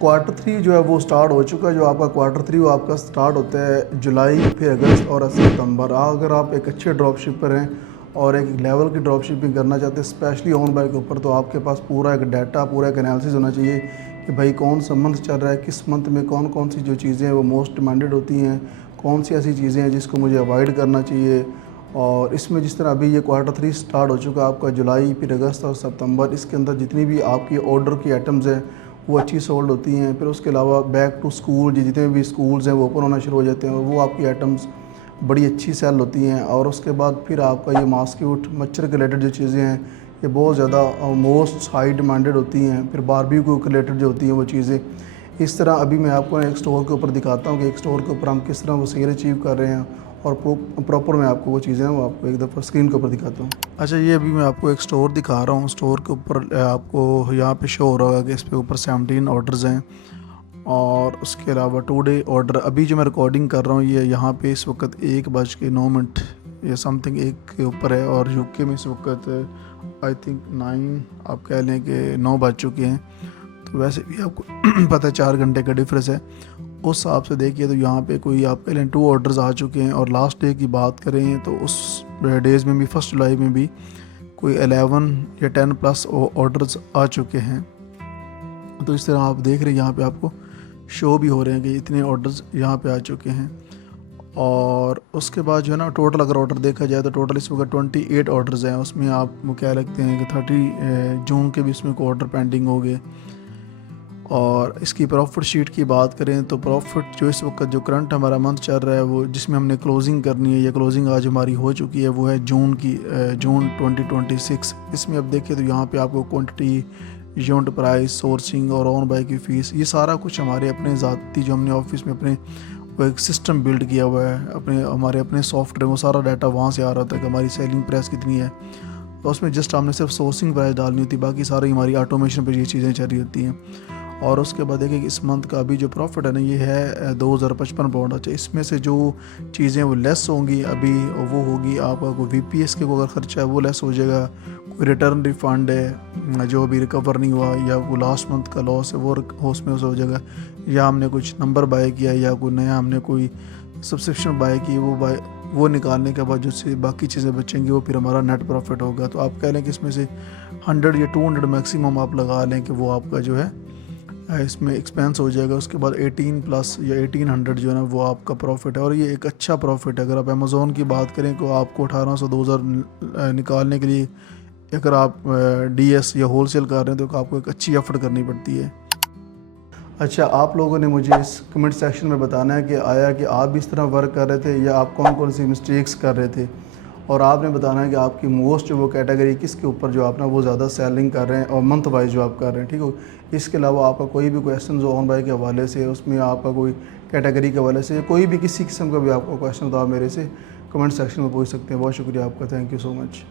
Quarter 3 जो है वो स्टार्ट हो चुका है। जो आपका क्वार्टर 3 वो आपका स्टार्ट होता है जुलाई, फिर अगस्त और सितंबर। अगर आप एक अच्छे ड्रॉप शिपर हैं और एक लेवल की ड्रॉप शिपिंग करना चाहते हैं स्पेशली ऑन बाइक के ऊपर, तो आपके पास पूरा एक डाटा, पूरा एक एनालिसिस होना चाहिए कि भाई कौन सा मंथ चल रहा है, किस मंथ में कौन कौन सी जो चीज़ें हैं वो मोस्ट डिमांडेड होती हैं, कौन सी ऐसी चीज़ें हैं जिसको मुझे अवॉइड करना चाहिए। और इसमें जिस तरह अभी ये क्वार्टर 3 स्टार्ट हो चुका है आपका जुलाई, फिर अगस्त और सितंबर, इसके अंदर जितनी भी आपकी ऑर्डर की आइटम्स हैं वो अच्छी सोल्ड होती हैं। फिर उसके अलावा बैक टू स्कूल, जितने भी स्कूल्स हैं वो ओपन होना शुरू हो जाते हैं और वो आपकी आइटम्स बड़ी अच्छी सेल होती हैं। और उसके बाद फिर आपका ये मॉस्क्यूट, मच्छर के रिलेटेड जो चीज़ें हैं ये बहुत ज़्यादा मोस्ट हाई डिमांडेड होती हैं। फिर बारबेक्यू के रिलेटेड जो होती हैं वो चीज़ें। इस तरह अभी मैं आपको एक स्टोर के ऊपर दिखाता हूँ कि एक स्टोर के ऊपर हम किस तरह वो सेल अचीव कर रहे हैं, और प्रॉपर मैं आपको वो चीज़ें वो आपको एक दफ़ा स्क्रीन के ऊपर दिखाता हूँ। अच्छा, ये अभी मैं आपको एक स्टोर दिखा रहा हूँ। स्टोर के ऊपर आपको यहाँ पे शो हो रहा होगा कि इस पे ऊपर 17 ऑर्डर्स हैं। और उसके अलावा टुडे ऑर्डर अभी जो मैं रिकॉर्डिंग कर रहा हूँ ये यहाँ पे इस वक्त 1:09 या समथिंग 1 के ऊपर है। और यूके में इस वक्त आई थिंक 9, आप कह लें कि 9 बज चुके हैं। तो वैसे भी आपको पता है 4 घंटे का डिफरेंस है। उस हिसाब से देखिए तो यहाँ पे कोई आप कह लें 2 ऑर्डर्स आ चुके हैं। और लास्ट डे की बात करें तो उस डेज़ में भी 1 जुलाई में भी कोई 11 या 10 प्लस ऑर्डर्स आ चुके हैं। तो इस तरह आप देख रहे हैं यहाँ पे आपको शो भी हो रहे हैं कि इतने ऑर्डर्स यहाँ पे आ चुके हैं। और उसके बाद जो है ना टोटल अगर ऑर्डर देखा जाए तो टोटल इस वक्त 28 ऑर्डर्स हैं। उसमें आप क्या लगते हैं कि 30 जून के भी इसमें को ऑर्डर पेंडिंग हो गए। और इसकी प्रॉफिट शीट की बात करें तो प्रॉफिट जो इस वक्त जो करंट हमारा मंथ चल रहा है वो जिसमें हमने क्लोजिंग करनी है, या क्लोजिंग आज हमारी हो चुकी है, वो है जून की, जून 2026। इसमें अब देखिए तो यहाँ पे आपको क्वांटिटी, यूनिट प्राइस, सोर्सिंग और ऑन बाई की फ़ीस, ये सारा कुछ हमारे अपने ज़ाती जो हमने ऑफिस में अपने वो एक सिस्टम बिल्ड किया हुआ है, हमारे अपने सॉफ्टवेयर, वो सारा डाटा वहाँ से आ रहा था कि हमारी सेलिंग प्राइस कितनी है। तो उसमें जस्ट हमने सिर्फ सोर्सिंग प्राइस डालनी होती, बाकी सारी हमारी ऑटोमेशन पर ये चीज़ें चल रही होती हैं। और उसके बाद देखिए कि इस मंथ का अभी जो प्रॉफिट है ना ये है 2055 पाउंड। अच्छा, इसमें से जो चीज़ें वो लेस होंगी अभी वो होगी आपका कोई VPS के को अगर ख़र्चा है वो लेस हो जाएगा, कोई रिटर्न रिफंड है जो अभी रिकवर नहीं हुआ, या वो लास्ट मंथ का लॉस है वो उसमें हो जाएगा, या हमने कुछ नंबर बाय किया, या कोई नया हमने कोई सब्सक्रिप्शन बाय की, वो निकालने के बाद जो से बाकी चीज़ें बचेंगी वो फिर हमारा नेट प्रॉफिट होगा। तो आप कह लें कि इसमें से 100 या 200 मैक्सिमम आप लगा लें कि वो आपका जो है इसमें एक्सपेंस हो जाएगा। उसके बाद 18 प्लस या 1800 जो है ना वो आपका प्रॉफिट है। और ये एक अच्छा प्रॉफिट है। अगर आप अमेज़ोन की बात करें तो आपको 1800 2000 निकालने के लिए अगर आप DS या होलसेल कर रहे हैं तो आपको एक अच्छी एफर्ट करनी पड़ती है। अच्छा, आप लोगों ने मुझे इस कमेंट सेक्शन में बताना है कि आया कि आप भी इस तरह वर्क कर रहे थे या आप कौन कौन सी मिस्टेक्स कर रहे थे, और आपने बताना है कि आपकी मोस्ट जो वो कैटेगरी किसके ऊपर जो आप ना वो ज़्यादा सेलिंग कर रहे हैं और मंथ वाइज जो आप कर रहे हैं, ठीक हो। इसके अलावा आपका कोई भी क्वेश्चन जो ऑन बाई के हवाले से, उसमें आपका कोई कैटेगरी के हवाले से, कोई भी किसी किस्म का भी आपका क्वेश्चन हो तो आप मेरे से कमेंट सेक्शन में पूछ सकते हैं। बहुत शुक्रिया आपका, थैंक यू सो मच।